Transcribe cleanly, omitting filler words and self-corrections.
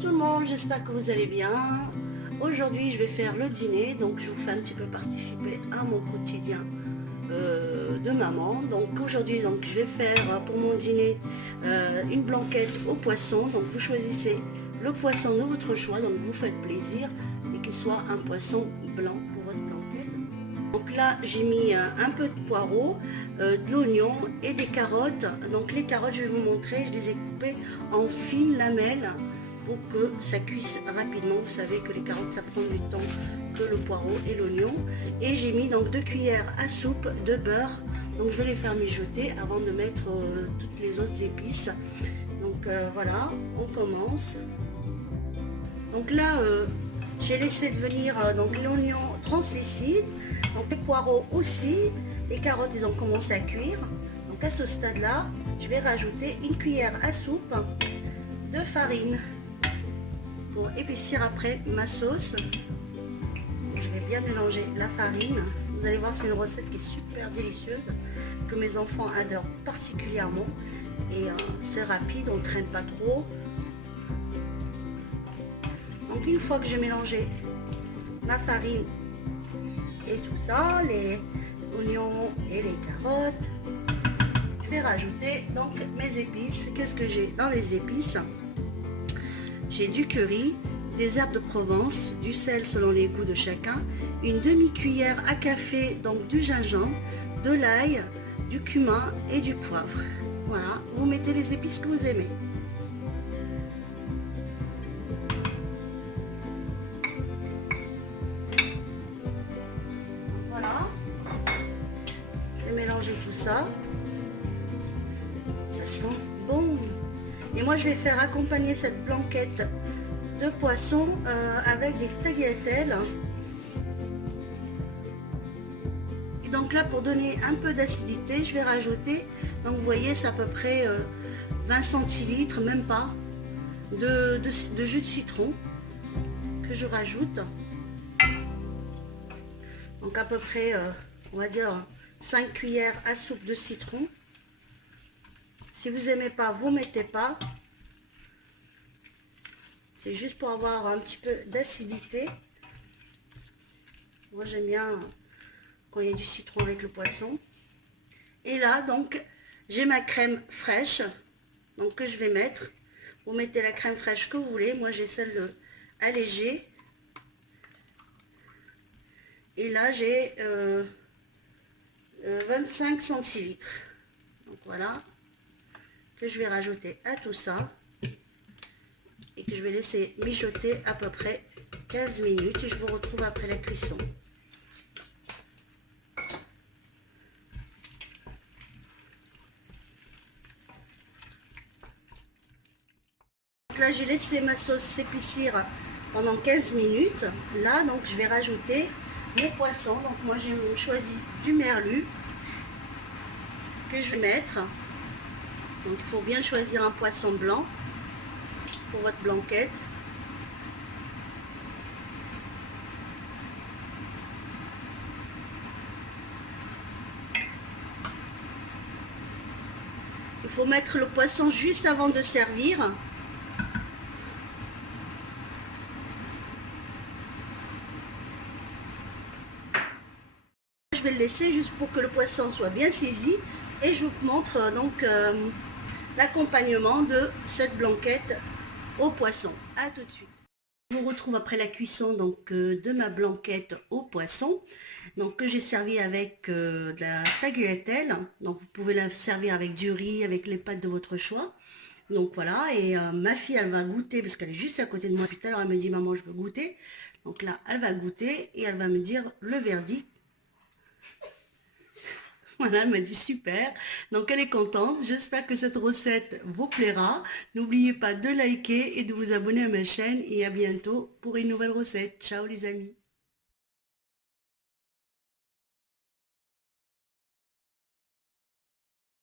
Tout le monde, j'espère que vous allez bien. Aujourd'hui, je vais faire le dîner, donc je vous fais un petit peu participer à mon quotidien de maman. Donc aujourd'hui, je vais faire pour mon dîner une blanquette au poisson. Donc vous choisissez le poisson de votre choix, donc vous faites plaisir et qu'il soit un poisson blanc pour votre blanquette. Donc là, j'ai mis un peu de poireau, de l'oignon et des carottes. Donc les carottes, je vais vous montrer, je les ai coupées en fines lamelles pour que ça cuise rapidement. Vous savez que les carottes, ça prend du temps que le poireau et l'oignon. Et j'ai mis donc 2 cuillères à soupe de beurre. Donc je vais les faire mijoter avant de mettre toutes les autres épices. Donc voilà, on commence. Donc là, j'ai laissé devenir l'oignon translucide. Donc les poireaux aussi, les carottes, ils ont commencé à cuire. Donc à ce stade-là, je vais rajouter une cuillère à soupe de farine pour épaissir après ma sauce. Je vais bien mélanger la farine. Vous allez voir, c'est une recette qui est super délicieuse, que mes enfants adorent particulièrement. Et c'est rapide, on ne traîne pas trop. Donc une fois que j'ai mélangé ma farine et tout ça, les oignons et les carottes, je vais rajouter donc mes épices. Qu'est-ce que j'ai dans les épices? J'ai du curry, des herbes de Provence, du sel selon les goûts de chacun, une demi-cuillère à café, donc du gingembre, de l'ail, du cumin et du poivre. Voilà, vous mettez les épices que vous aimez. Voilà, je vais mélanger tout ça. Ça sent bon. Et moi, je vais faire accompagner cette blanquette de poisson avec des tagliatelles. Et donc là, pour donner un peu d'acidité, je vais rajouter, donc vous voyez, c'est à peu près 20 centilitres, même pas, de jus de citron que je rajoute. Donc à peu près, on va dire, 5 cuillères à soupe de citron. Si vous n'aimez pas, vous ne mettez pas. C'est juste pour avoir un petit peu d'acidité. Moi, j'aime bien quand il y a du citron avec le poisson. Et là, donc, j'ai ma crème fraîche, donc que je vais mettre. Vous mettez la crème fraîche que vous voulez. Moi, j'ai celle de allégée. Et là, j'ai 25 centilitres. Donc voilà, que je vais rajouter à tout ça et que je vais laisser mijoter à peu près 15 minutes et je vous retrouve après la cuisson. Donc là, j'ai laissé ma sauce s'épaissir pendant 15 minutes. Là, donc, je vais rajouter mes poissons. Donc moi, j'ai choisi du merlu que je vais mettre. Donc il faut bien choisir un poisson blanc pour votre blanquette. Il faut mettre le poisson juste avant de servir. Je vais le laisser juste pour que le poisson soit bien saisi et je vous montre donc l'accompagnement de cette blanquette au poisson. À tout de suite. Je vous retrouve après la cuisson donc de ma blanquette au poisson, donc que j'ai servi avec de la tagliatelle. Donc vous pouvez la servir avec du riz, avec les pâtes de votre choix. Donc voilà, et ma fille, elle va goûter parce qu'elle est juste à côté de moi. Puis tout à l'heure, elle me dit maman, je veux goûter. Donc là, elle va goûter et elle va me dire le verdict. Voilà, elle m'a dit super. Donc elle est contente. J'espère que cette recette vous plaira. N'oubliez pas de liker et de vous abonner à ma chaîne. Et à bientôt pour une nouvelle recette. Ciao les amis.